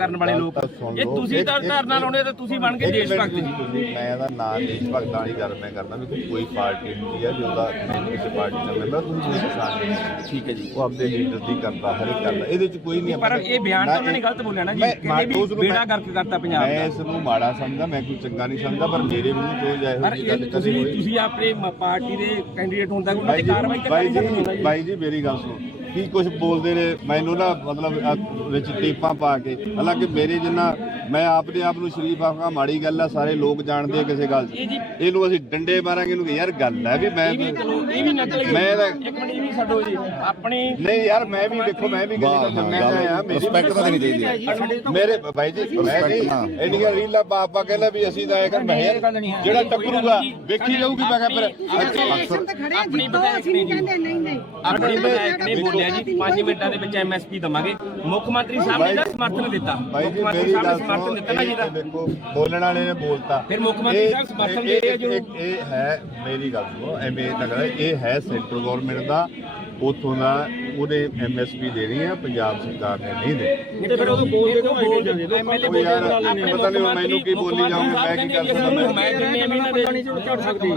ਕਰਨ ਵਾਲੇ ਲੋਕ। ਲਓ। ਤੁਸੀਂ ਤਾਂ ਧਰਨਾ ਲਾਉਣੇ ਤੇ ਤੁਸੀਂ ਬਣ ਇੱਕ ਦੇਸ਼ ਭਗਤ ਜੀ। ਮੈਂ ਇਹਦਾ ਨਾਂ ਦੇਸ਼ ਭਗਤਾਂ ਵਾਲੀ ਗੱਲ ਮੈਂ ਕਰਦਾ ਵੀ ਕੋਈ ਪਾਰਟੀ ਹੁੰਦੀ ਹੈ ਜਿਹਦਾ ਕਿਸੇ ਪਾਰਟੀ ਦਾ ਮੈਂਬਰ ਤੁਸੀਂ ਕਿਸਾਨ ਠੀਕ ਹੈ ਜੀ। ਉਹ ਆਪਣੇ ਲੀਡਰ ਦੀ ਕਰਦਾ ਹਰ ਇੱਕ ਕਰਦਾ। ਇਹਦੇ ਚ ਕੋਈ ਨਹੀਂ ਪਰ ਇਹ ਬਿਆਨ ਤਾਂ ਉਹਨਾਂ ਨੇ ਗਲਤ ਬੋਲਿਆ ਨਾ ਜੀ। ਮੈਂ- ਕਹਿੰਦੇ ਵੀ ਬੇੜਾ ਗਰਕ ਕਰਤਾ ਪੰਜਾਬ ਮੈਂ ਦਾ। ਇਸ ਨੂੰ ਮਾੜਾ ਸਮਝਦਾ ਮੈਂ ਕੋਈ ਚੰਗਾ ਨਹੀਂ ਸਮਝਦਾ ਪਰ ਮੇਰੇ ਮੂੰਹ ਤੋਂ ਜਾਇ ਗੱਲ ਕਦੇ ਤੁਸੀਂ ਹੋਈ ਤੁਸੀਂ ਆਪਣੇ ਪਾਰਟੀ ਦੇ ਕੈਂਡੀਡੇਟ ਹੁੰਦਾ ਉਹਨਾਂ ਤੇ ਜੀ ਕਾਰਵਾਈ ਕਰਨੀ ਚਾਹੀਦੀ ਹੈ ਜੀ। ਬਾਈ ਜੀ ਮੇਰੀ ਗੱਲ ਸੁਣੋ। ਕੀ ਕੁਝ ਬੋਲਦੇ ਨੇ। ਮੈਨੂੰ ਨਾ ਮਤਲਬ ਵਿੱਚ ਟੇਪਾਂ ਪਾ ਕੇ ਹਾਲਾਂਕਿ ਮੇਰੇ ਜਿੰਨਾ ਮੈਂ ਆਪਣੇ ਆਪ ਨੂੰ ਸ਼ਰੀਫ ਆਖਾਂ ਮਾੜੀ ਗੱਲ ਆ ਸਾਰੇ ਲੋਕ ਜਾਣਦੇ ਆ ਕਿਸੇ ਗੱਲ 'ਚ। ਇਹਨੂੰ ਅਸੀਂ ਡੰਡੇ ਮਾਰਾਂਗੇ ਇਹਨੂੰ ਕਿ ਯਾਰ ਗੱਲ ਹੈ ਵੀ ਮੈਂ ਇਹ ਵੀ ਨਕਲ ਮੈਂ ਤਾਂ- ਇੱਕ ਮਿੰਟ ਇਹ ਵੀ ਛੱਡੋ ਜੀ। ਆਪਣੀ ਨਹੀਂ ਯਾਰ ਮੈਂ ਵੀ ਦੇਖੋ ਮੈਂ ਵੀ ਕਿਸੇ ਦਾ ਮੈਂ ਆ ਮੇਰੀ ਰਿਸਪੈਕਟ ਤਾਂ ਨਹੀਂ ਚਾਹੀਦੀ ਮੇਰੇ ਬਾਈ ਜੀ ਮੈਂ ਨਹੀਂ ਇੰਡੀਆ ਰੀਲਾ ਬਾਪਾ ਕਹਿੰਦਾ ਵੀ ਅਸੀਂ ਤਾਂ ਇਹ ਕਰ ਮੈਂ ਜਿਹੜਾ ਟੱਕਰੂਗਾ ਵੇਖੀ ਜਾਊਗੀ ਮੈਂ ਕਿਹਾ ਫਿਰ ਤਾਂ ਖੜੇ ਆ ਆਪਣੀ ਵਿਧਾਇਕ ਨੇ ਨਹੀਂ ਜੀ। ਕਹਿੰਦੇ ਨਹੀਂ ਨਹੀਂ। ਆਪਣੇ ਵਿਧਾਇਕ ਨੇ ਬੋਲਿਆ ਜੀ 5 ਮਿੰਟਾਂ ਦੇ ਵਿੱਚ ਐਮਐਸਪੀ ਦਵਾਂਗੇ। ਮੁੱਖ ਮੰਤਰੀ ਸਾਹਿਬ ਨੇ ਦਾ ਸਮਰਥਨ ਦਿੱਤਾ। ਮੁੱਖ ਜੀ ਮੰਤਰੀ ਮੇਰੀ ਸਾਹਿਬ ਗੱਲ ਨੇ ਸਮਰਥਨ ਦਿੱਤਾ ਨਾ ਦੇਖੋ ਬੋਲਣ ਵਾਲੇ ਨੇ ਬੋਲਤਾ। ਫਿਰ ਮੁੱਖ ਮੰਤਰੀ ਇਹ- ਸਾਹਿਬ ਸਮਰਥਨ ਇਹ- ਦੇ ਰਹੇ ਆ ਜੋ- ਇਹ- ਇਹ ਹੈ ਮੇਰੀ ਗੱਲ ਸੁਣੋ ਐਵੇਂ ਕਰੋ ਇਹ ਹੈ ਸੈਂਟਰ ਗਵਰਨਮੈਂਟ ਦਾ ਉਥੋਂ ਦਾ ਉਹਨੇ ਐਮਐਸਪੀ ਦੇਣੀ ਹੈ ਪੰਜਾਬ ਸਰਕਾਰ ਨੇ ਨਹੀਂ ਦੇਣੀ। ਤੇ ਫਿਰ ਉਹ ਬੋਲਦੇ ਕਿਉਂ ਬੋਲਦੇ ਐਮਐਲਏ ਕੋਈ ਯਾਰ ਪਤਾ ਨਹੀਂ ਮੈਨੂੰ ਕੀ ਬੋਲੀ ਜਾਊਂਗਾ ਮੈਂ ਕੀ ਕਰ ਸਕਦਾ? ਮੈਂ ਜਿੰਨੇ ਵੀ ਇਹਨਾਂ ਦੇ ਨਹੀਂ ਝੜ ਸਕਦੀ।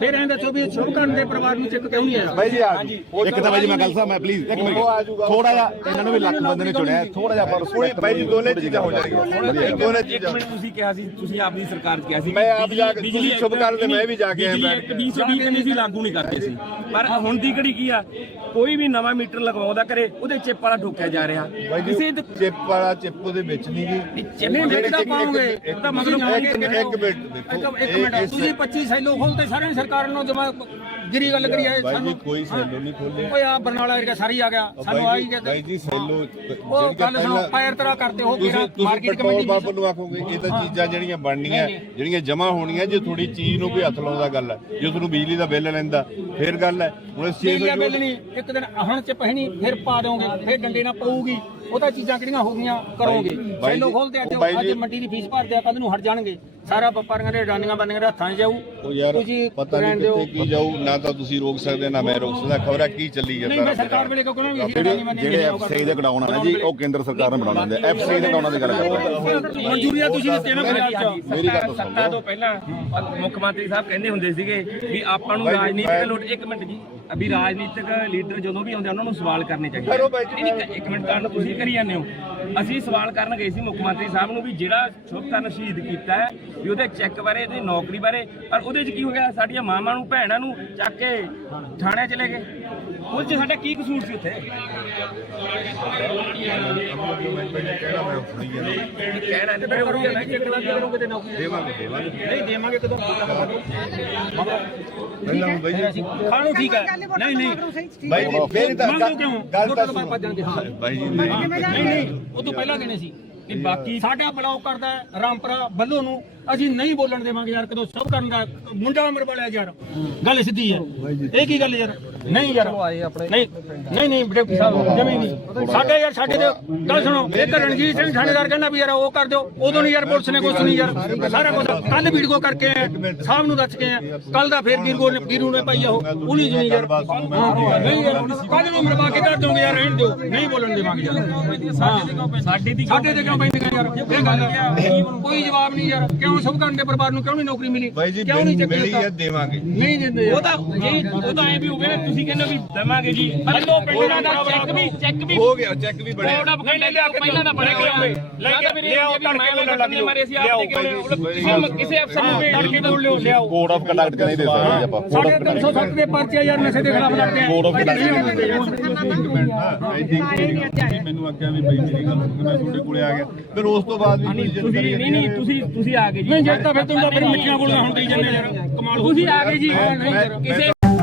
ਫਿਰ ਐਂ ਦੱਸੋ ਵੀ ਸ਼ੁਭਕਰਨ ਦੇ ਪਰਿਵਾਰ ਨੂੰ ਚੈੱਕ ਕਿਉਂ ਨਹੀਂ ਆਇਆ? ਬਾਈ ਜੀ ਆ ਇੱਕ ਤਾਂ ਬਾਈ ਜੀ ਮੈਂ ਗੱਲ ਸਾਹਿਬ ਮੈਂ ਪਲੀਜ਼ ਇੱਕ ਮਿੰਟ। ਉਹ ਆ ਜਾਊਗਾ। ਥੋੜਾ ਜਿਹਾ ਇਹਨਾਂ ਨੂੰ ਵੀ ਲੱਖ ਬੰਦੇ ਨੇ ਚੁਣਿਆ ਥੋੜਾ ਜਿਹਾ ਆਪਾਂ ਕੋਈ ਬਾਈ ਜੀ ਦੋਨੇ ਚੀਜ਼ਾਂ ਹੋ ਜਾਣਗੀਆਂ। ਇਹ ਦੋਨੇ ਇੱਕ ਚੀਜ਼ਾਂ। ਮਿੰਟ ਤੁਸੀਂ ਕਿਹਾ ਸੀ ਤੁਸੀਂ ਆਪਣੀ ਸਰਕਾਰ 'ਚ ਕਿਹਾ ਸੀ ਮੈਂ ਆਪ ਜਾ ਕੇ- ਤੁਸੀਂ ਸ਼ੁਭ ਕਰਦੇ, ਮੈਂ ਵੀ ਜਾ ਕੇ ਆਇਆ ਬੈਠ ਕੇ। ਬੀਜੇਪੀ ਕਹਿੰਦੀ ਸੀ ਲਾਗੂ ਨਹੀਂ ਕਰਦੇ ਸੀ। ਪਰ ਹੁਣ ਦੀ ਘੜੀ ਕੀ ਆ? ਕੋਈ ਵੀ ਨਵਾਂ ਮੀਟਰ ਲਗਵਾਉਂਦਾ ਕਰੇ ਉਹਦੇ ਚਿੱਪ ਵਾਲਾ ਠੋਕਿਆ ਜਾ ਰਿਹਾ। ਕਿਸੇ ਚਿੱਪ ਵਾਲਾ ਚਿੱਪ ਉਹਦੇ ਵਿੱਚ ਨਹੀਂ ਗਈ ਚਿੱਪ ਵਿੱਚ ਤਾਂ ਪਾਉਂਗੇ? ਇੱਕ ਤਾਂ ਮਤਲਬ ਇੱਕ ਮਿੰਟ ਇੱਕ ਮਿੰਟ ਇੱਕ ਦੇਖੋ ਇੱਕ ਇਹ- ਮਿੰਟ ਤੁਸੀਂ 25 ਸੈਲੋ ਖੋਲਤੇ ਸਾਰੇ ਸਰਕਾਰ ਨੂੰ ਜਮਾ ਗਿਰੀ ਗੱਲ ਕਰੀ ਆਏ ਬਾਈ ਜੀ ਸਾਨੂੰ ਕੋਈ ਸੈਲੋ ਨਹੀਂ ਖੋਲੇ ਓਏ ਆ ਬਰਨਾਲਾ ਏਰੀਆ ਸਾਰੀ ਆ ਗਿਆ ਸਾਨੂੰ ਆ ਬਾਈ ਹੀ ਜੀ ਗਿਆ ਬਾਈ ਜੀ ਸੈਲੋ ਉਹ ਗੱਲ ਸੁਣੋ ਪੈਰ ਤਰਾ ਕਰਤੇ ਹੋ ਤੁਸੀਂ ਮਾਰਕੀਟ ਪੈਟਰੋਲ ਕਮੇਟੀ ਪੰਪ ਨੂੰ ਆਖੋਗੇ ਇਹ ਤਾਂ ਚੀਜ਼ਾਂ ਜਿਹੜੀਆਂ ਬਣਨੀਆਂ ਜਿਹੜੀਆਂ ਜਮਾ ਹੋਣੀਆਂ ਜੇ ਥੋੜੀ ਚੀਜ਼ ਨੂੰ ਕੋਈ ਹੱਥ ਲਾਉਂਦਾ ਗੱਲ ਹੈ। ਜੇ ਤੁਹਾਨੂੰ ਬਿਜਲੀ ਦਾ ਬਿੱਲ ਲੈਂਦਾ ਫਿਰ ਗੱਲ ਹੈ। ਹੁਣ ਇਸ ਚੀਜ਼ ਨੂੰ ਬਿੱਲ ਨਹੀਂ ਇੱਕ ਦਿਨ ਹੁਣ ਚ ਪਹਿਣੀ ਫਿਰ ਪਾ ਦੋਗੇ ਫਿਰ ਡੰਡੇ ਨਾਲ ਪਊਗੀ। ਉਹ ਤਾਂ ਚੀਜ਼ਾਂ ਕਿਹੜੀਆਂ ਹੋ ਗਈਆਂ ਕਰੋਗੇ। ਸੈਲੋ ਖੋਲਦੇ ਅੱਜ ਅੱਜ ਮੰਡੀ ਦੀ ਫੀਸ ਭਰਦੇ ਆ ਕੱਲ ਨੂੰ ਹਟ ਜਾਣਗੇ। ਸਾਰਾ ਵਪਾਰੀਆਂ ਦੇ ਡਾਨੀਆਂ ਬੰਦੀਆਂ ਦੇ ਹੱਥਾਂ 'ਚ ਜਾਊ। ਤੁਸੀਂ ਪਤਾ ਨਹੀਂ। ਕਿੱਥੇ ਕੀ ਜਾਊ ਨਾ ਤਾਂ ਤੁਸੀਂ ਰੋਕ ਸਕਦੇ ਨਾ ਮੈਂ ਰੋਕ ਸਕਦਾ। ਖਬਰਾਂ ਕੀ ਚੱਲੀ ਨਹੀਂ ਜਾਂਦਾ ਮੈਂ ਸਰਕਾਰ ਵੇਲੇ ਕਿਉਂ ਕਹਿੰਦਾ ਵੀ ਜਿਹੜੇ ਡਾਨੀ ਬੰਦੇ ਜਿਹੜੇ ਐਫਸੀਆਈ ਦੇ ਕਢਾਉਣ ਵਾਲੇ ਜੀ ਉਹ ਕੇਂਦਰ ਸਰਕਾਰ ਨੇ ਬਣਾਉਣੇ ਹੁੰਦੇ ਐਫਸੀਆਈ ਦੇ ਕਢਾਉਣ ਦੀ ਗੱਲ ਕਰਦਾ ਮਨਜ਼ੂਰੀਆਂ ਤੁਸੀਂ ਦਿੱਤੀਆਂ ਨਾ ਪੰਜਾਬ 'ਚ। ਮੇਰੀ ਗੱਲ। ਸੱਤਾ ਤੋਂ ਪਹਿਲਾਂ ਮੁੱਖ ਮੰਤਰੀ ਸਾਹਿਬ ਕਹਿੰਦੇ ਹੁੰਦੇ ਸੀਗੇ ਵੀ ਆਪਾਂ ਨੂੰ ਰਾਜਨੀਤਿਕ ਲੋਟ ਇੱਕ ਮਿੰਟ ਜੀ। ਅਭੀ ਰਾਜਨੀਤਿਕ ਲੀਡਰ ਜਦੋਂ ਵੀ ਆਉਂਦੇ ਉਹਨਾਂ ਨੂੰ ਸਵਾਲ ਕਰਨੇ ਚਾਹੀਦੇ ਨਹੀਂ, ਨਹੀਂ, ਇੱਕ ਮਿੰਟ ਕਰਨ ਤੁਸੀਂ ਕਰੀ ਜਾਂਦੇ ਹੋ? ਅਸੀਂ ਸਵਾਲ ਕਰਨ ਗਏ ਸੀ ਮੁੱਖ ਮੰਤਰੀ ਸਾਹਿਬ ਨੂੰ ਵੀ ਜਿਹੜਾ ਸ਼ੁਭਕਰਨ ਸ਼ਹੀਦ ਕੀਤਾ ਹੈ, ਵੀ ਉਹਦੇ ਚੈੱਕ ਬਾਰੇ ਇਹਦੀ ਨੌਕਰੀ ਬਾਰੇ, ਪਰ ਉਹਦੇ 'ਚ ਕੀ ਹੋ ਗਿਆ? ਸਾਡੀਆਂ ਮਾਵਾਂ ਨੂੰ, ਭੈਣਾਂ ਨੂੰ ਚੱਕ ਕੇ ਥਾਣੇ ਚਲੇ ਗਏ। ਉਹਦੇ 'ਚ ਸਾਡਾ ਕੀ ਕਸੂਰ ਸੀ ਉੱਥੇ? ਕਹਿਣਾ ਨਹੀਂ ਪਰ ਕਰੋਗੇ ਉਹ ਨਹੀਂ ਚੈੱਕ ਲਾ ਕੇ ਕਰੋਗੇ ਤੇ ਨੌਕਰੀ ਦੇਵਾਂਗੇ ਦੇਵਾਂਗੇ। ਨਹੀਂ ਦੇਵਾਂਗੇ ਕਦੋਂ? ਪਹਿਲਾਂ ਬਾਈ ਜੀ ਖਾਣੋ ਠੀਕ ਹੈ। ਨਹੀਂ ਨਹੀਂ। ਬਾਈ ਜੀ ਤਾਂ ਗੱਲ ਤਾਂ ਤੋਂ ਬਾਈ ਨਹੀਂ। ਨਹੀਂ ਉਹ ਤੋਂ ਪਹਿਲਾਂ ਦੇਣੇ ਸੀ? ਨਹੀਂ ਬਾਕੀ ਸਾਡਾ ਬਲੌਕ ਕਰਦਾ ਰਾਮਪੁਰਾ ਬੱਲੋ ਨੂੰ। ਅਸੀਂ ਨਹੀਂ ਬੋਲਣ ਦੇਵਾਂਗੇ ਯਾਰ ਕਦੋਂ ਸਭ ਕਰਨ ਦਾ ਮੁੰਡਾ ਅਮਰ ਵਾਲਿਆ ਯਾਰ। ਗੱਲ ਸਿੱਧੀ ਹੈ। ਇਹ ਕੀ ਗੱਲ ਯਾਰ? ਨਹੀਂ ਯਾਰ ਨਹੀਂ ਨਹੀਂ ਨਹੀਂ ਡਿਪਟੀ ਸਾਹਿਬ ਜਮੀ ਨਹੀਂ। ਸਾਡੇ ਯਾਰ ਸਾਡੇ ਤੇ ਗੱਲ ਸੁਣੋ ਇੱਕ ਰਣਜੀਤ ਸਿੰਘ ਥਾਣੇਦਾਰ ਕਹਿੰਦਾ ਵੀ ਯਾਰ ਉਹ ਕਰ ਦਿਓ ਉਦੋਂ ਨਹੀਂ ਯਾਰ ਪੁਲਿਸ ਨੇ ਕੁਛ ਨਹੀਂ ਯਾਰ ਸਾਰਾ ਕੁਝ ਕੱਲ ਵੀਡੀਓ ਕਰਕੇ ਆਏ ਸਾਹਿਬ ਨੂੰ ਦੱਸ ਕੇ ਆਏ ਕੱਲ ਦਾ ਫੇਰ ਵੀਰਗੋ ਨੇ ਵੀਰੂ ਨੇ ਪਾਈ ਆ ਉਹ ਉਹਨੀ ਨਹੀਂ ਯਾਰ। ਨਹੀਂ ਯਾਰ ਕੱਲ ਨੂੰ ਮਰਵਾ ਕੇ ਕਰ ਦੋਗੇ ਯਾਰ ਰਹਿਣ ਦਿਓ ਨਹੀਂ ਬੋਲਣ ਦੇਵਾਂਗੇ ਯਾਰ। ਸਾਡੇ ਦੀ ਸਾਡੇ ਤੇ ਕਿਉਂ ਪੈਂਦੀਆਂ ਯਾਰ? ਇਹ ਗੱਲ। ਕੋਈ ਜਵਾਬ ਨਹੀਂ ਯਾਰ। ਕਿਉਂ ਸਭ ਕਰਨ ਦੇ ਪਰਿਵਾਰ ਨੂੰ ਕਿਉਂ ਨਹੀਂ ਨੌਕਰੀ ਮਿਲੀ? ਜੀ ਕਿਉਂ ਨਹੀਂ ਚੱਕਿਆ ਮਿਲੀ ਹੈ ਦੇਵਾਂਗੇ। ਨਹੀਂ ਦਿੰਦੇ ਉਹ ਤਾਂ ਜੀ ਉਹ ਤਾਂ ਐ ਵੀ ਹੋ ਗਿਆ ਨਾ ਤੁਸੀਂ ਕਹਿੰਦੇ ਹੋ ਵੀ ਦਵਾਂਗੇ ਜੀ। ਅੱਲੋ ਪਿੰਡਾਂ ਦਾ ਚੈੱਕ ਵੀ ਚੈੱਕ ਵੀ ਹੋ ਗਿਆ ਚੈੱਕ ਵੀ ਬਣਿਆ ਬੋਰਡ ਆਫ ਕੰਡਕਟ ਪਹਿਲਾਂ ਦਾ ਬਣਿਆ ਹੋਇਆ ਲੈ ਕੇ ਲਿਆਓ ਤੜਕੇ ਬੋਲਣ ਲੱਗ ਜਾਓ ਮਾਰੇ ਸੀ ਆਪਦੇ ਕਿਉਂ ਕਿਸੇ ਕਿਸੇ ਅਫਸਰ ਨੂੰ ਤੜਕੇ ਬੋਲ ਲਿਓ ਲਿਆਓ। ਕੋਡ ਆਫ ਕੰਡਕਟ ਨਹੀਂ ਦੇ ਸਕਦੇ ਜੀ ਆਪਾਂ ਕੋਡ ਸਾਡੇ 307 ਦੇ ਪਰਚੇ ਯਾਰ ਨਸ਼ੇ ਦੇ ਖਿਲਾਫ ਲੜਦੇ ਆ। ਆਈ ਥਿੰਕ ਤੁਸੀਂ ਮੈਨੂੰ ਆਖਿਆ ਵੀ ਬਾਈ ਮੇਰੀ ਗੱਲ ਸੁਣ ਕੇ ਮੈਂ ਤੁਹਾਡੇ ਕੋਲੇ ਆ ਗਿਆ। ਫਿਰ ਉਸ ਤੋਂ ਬਾਅਦ ਵੀ ਤੁਸੀਂ ਨਹੀਂ ਨਹੀਂ ਤੁਸੀਂ ਤੁਸੀਂ ਆ ਗਏ ਜੀ। ਨਹੀਂ ਜੇ ਤਾਂ ਫਿਰ ਤੁਸੀਂ ਤਾਂ ਫਿਰ ਮਿੱਠੀਆਂ ਬੋਲੀਆਂ ਹੁਣ ਦੇਈ ਜਾਂਦੇ ਯਾਰ ਕਮਾਲ ਤੁਸੀਂ ਆ ਗਏ ਜੀ। ਕਿਸੇ